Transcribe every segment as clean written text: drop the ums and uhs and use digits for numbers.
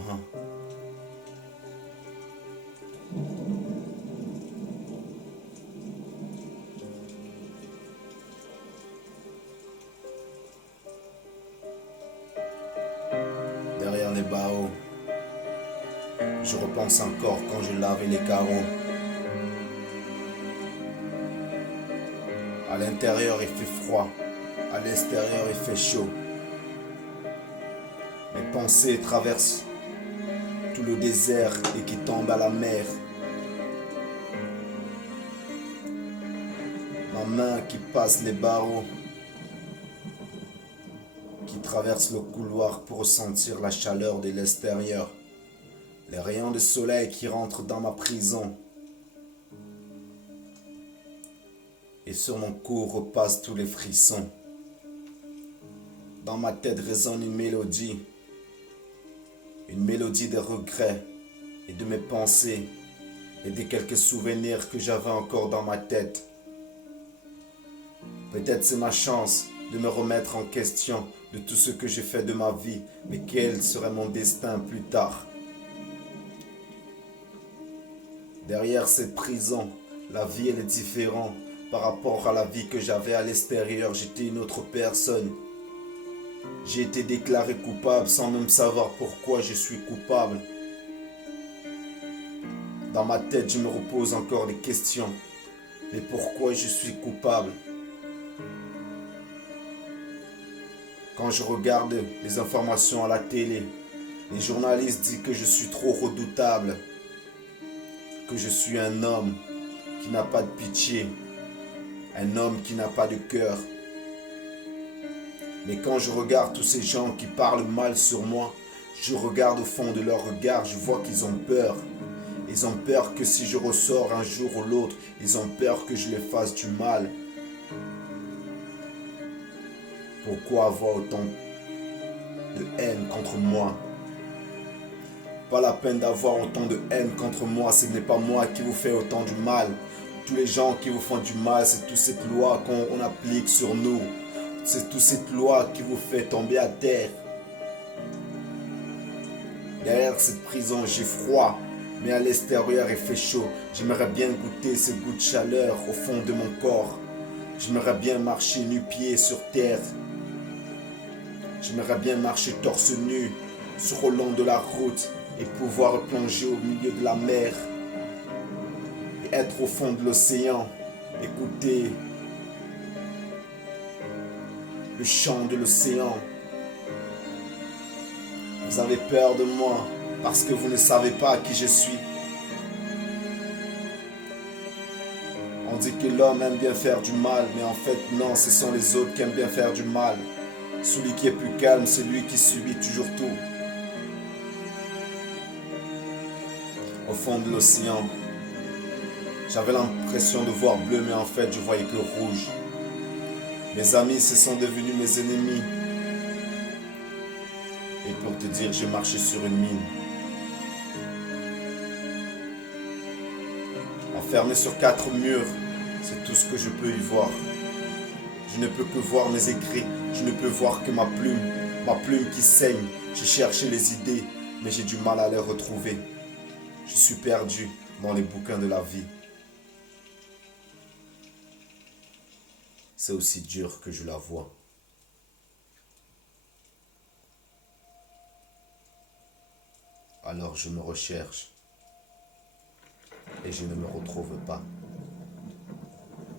Uhum. Derrière les barreaux, je repense encore quand je lavais les carreaux. À l'intérieur il fait froid, à l'extérieur il fait chaud. Mes pensées traversent tout le désert et qui tombent à la mer. Ma main qui passe les barreaux, qui traverse le couloir pour ressentir la chaleur de l'extérieur. Les rayons de soleil qui rentrent dans ma prison. Et sur mon cou repassent tous les frissons. Dans ma tête résonne une mélodie de regrets et de mes pensées et de quelques souvenirs que j'avais encore dans ma tête. Peut-être c'est ma chance de me remettre en question de tout ce que j'ai fait de ma vie, mais quel serait mon destin plus tard? Derrière cette prison, la vie elle est différente par rapport à la vie que j'avais à l'extérieur. J'étais une autre personne. J'ai été déclaré coupable sans même savoir pourquoi je suis coupable. Dans ma tête, je me repose encore des questions. Mais pourquoi je suis coupable? Quand je regarde les informations à la télé, les journalistes disent que je suis trop redoutable, que je suis un homme qui n'a pas de pitié, un homme qui n'a pas de cœur. Mais quand je regarde tous ces gens qui parlent mal sur moi, je regarde au fond de leur regard, je vois qu'ils ont peur. Ils ont peur que si je ressors un jour ou l'autre, ils ont peur que je les fasse du mal. Pourquoi avoir autant de haine contre moi? Pas la peine d'avoir autant de haine contre moi, ce n'est pas moi qui vous fais autant du mal. Tous les gens qui vous font du mal, c'est toute cette loi qu'on applique sur nous. C'est toute cette loi qui vous fait tomber à terre. Derrière cette prison, j'ai froid, mais à l'extérieur, il fait chaud. J'aimerais bien goûter ce goût de chaleur au fond de mon corps. J'aimerais bien marcher nu-pied sur terre. J'aimerais bien marcher torse nu sur le long de la route et pouvoir plonger au milieu de la mer et être au fond de l'océan, écouter le chant de l'océan. Vous avez peur de moi parce que vous ne savez pas qui je suis. On dit que l'homme aime bien faire du mal, mais en fait non, ce sont les autres qui aiment bien faire du mal. Celui qui est plus calme, c'est lui qui subit toujours tout. Au fond de l'océan, j'avais l'impression de voir bleu, mais en fait je voyais que rouge. Mes amis, ce sont devenus mes ennemis. Et pour te dire, j'ai marché sur une mine. Enfermé sur 4 murs, c'est tout ce que je peux y voir. Je ne peux que voir mes écrits, je ne peux voir que ma plume qui saigne. J'ai cherché les idées, mais j'ai du mal à les retrouver. Je suis perdu dans les bouquins de la vie. C'est aussi dur que je la vois. Alors je me recherche et je ne me retrouve pas.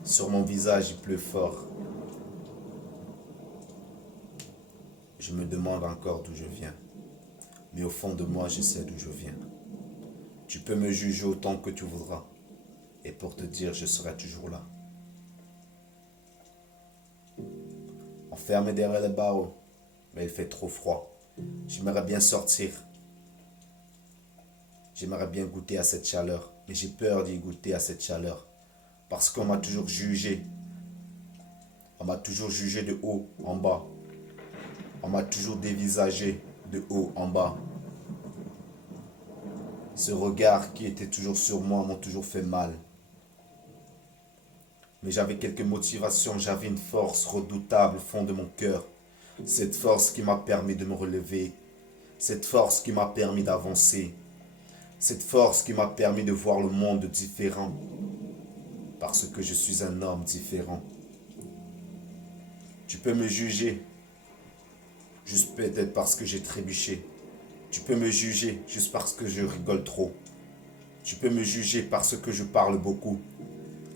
Sur mon visage, il pleut fort. Je me demande encore d'où je viens. Mais au fond de moi, je sais d'où je viens. Tu peux me juger autant que tu voudras. Et pour te dire, je serai toujours là. Enfermé derrière les barreaux, mais il fait trop froid. J'aimerais bien sortir. J'aimerais bien goûter à cette chaleur, mais j'ai peur d'y goûter à cette chaleur. Parce qu'on m'a toujours jugé. On m'a toujours jugé de haut en bas. On m'a toujours dévisagé de haut en bas. Ce regard qui était toujours sur moi m'a toujours fait mal. Mais j'avais quelques motivations, j'avais une force redoutable au fond de mon cœur. Cette force qui m'a permis de me relever. Cette force qui m'a permis d'avancer. Cette force qui m'a permis de voir le monde différent. Parce que je suis un homme différent. Tu peux me juger, juste peut-être parce que j'ai trébuché. Tu peux me juger juste parce que je rigole trop. Tu peux me juger parce que je parle beaucoup.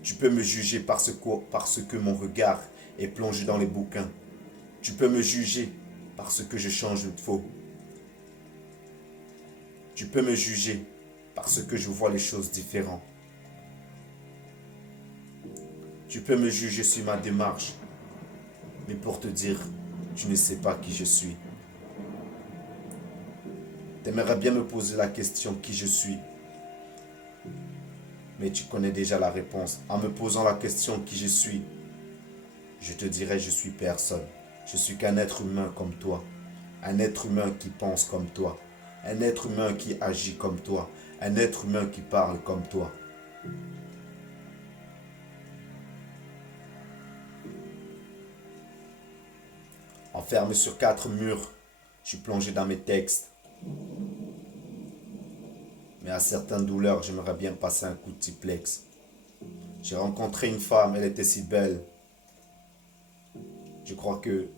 Tu peux me juger parce que mon regard est plongé dans les bouquins. Tu peux me juger parce que je change de faux. Tu peux me juger parce que je vois les choses différentes. Tu peux me juger sur ma démarche, mais pour te dire, tu ne sais pas qui je suis. T'aimerais bien me poser la question qui je suis, mais tu connais déjà la réponse. En me posant la question qui je suis, je te dirai je suis personne. Je suis qu'un être humain comme toi. Un être humain qui pense comme toi. Un être humain qui agit comme toi. Un être humain qui parle comme toi. Enfermé sur 4 murs, je suis plongé dans mes textes. Mais à certaines douleurs, j'aimerais bien passer un coup de tiplex. J'ai rencontré une femme, elle était si belle. Je crois que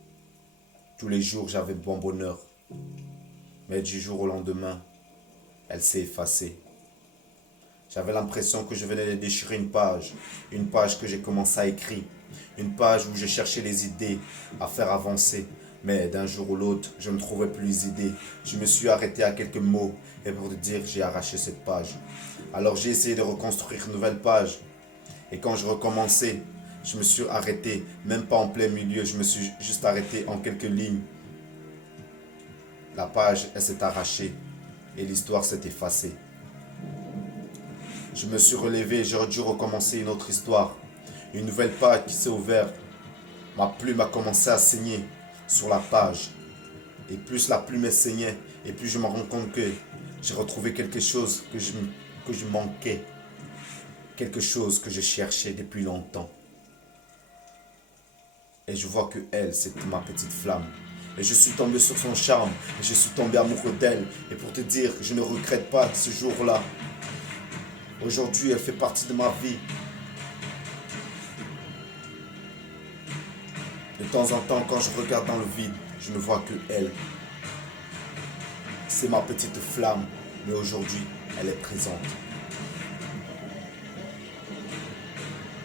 tous les jours, j'avais bon bonheur. Mais du jour au lendemain, elle s'est effacée. J'avais l'impression que je venais de déchirer une page que j'ai commencé à écrire, une page où je cherchais les idées à faire avancer. Mais d'un jour ou l'autre, je ne trouvais plus les idées. Je me suis arrêté à quelques mots et pour te dire, j'ai arraché cette page. Alors j'ai essayé de reconstruire une nouvelle page. Et quand je recommençais, je me suis arrêté, même pas en plein milieu, je me suis juste arrêté en quelques lignes. La page, elle s'est arrachée et l'histoire s'est effacée. Je me suis relevé, j'aurais dû recommencer une autre histoire. Une nouvelle page qui s'est ouverte. Ma plume a commencé à saigner sur la page. Et plus la plume saignait, et plus je me rends compte que j'ai retrouvé quelque chose que je manquais. Quelque chose que je cherchais depuis longtemps. Et je vois que elle, c'était ma petite flamme. Et je suis tombé sur son charme. Et je suis tombé amoureux d'elle. Et pour te dire, je ne regrette pas ce jour-là. Aujourd'hui, elle fait partie de ma vie. De temps en temps, quand je regarde dans le vide, je ne vois que elle. C'est ma petite flamme. Mais aujourd'hui, elle est présente.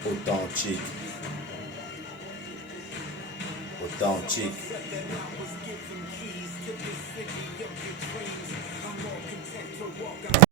Authentique. Authentique.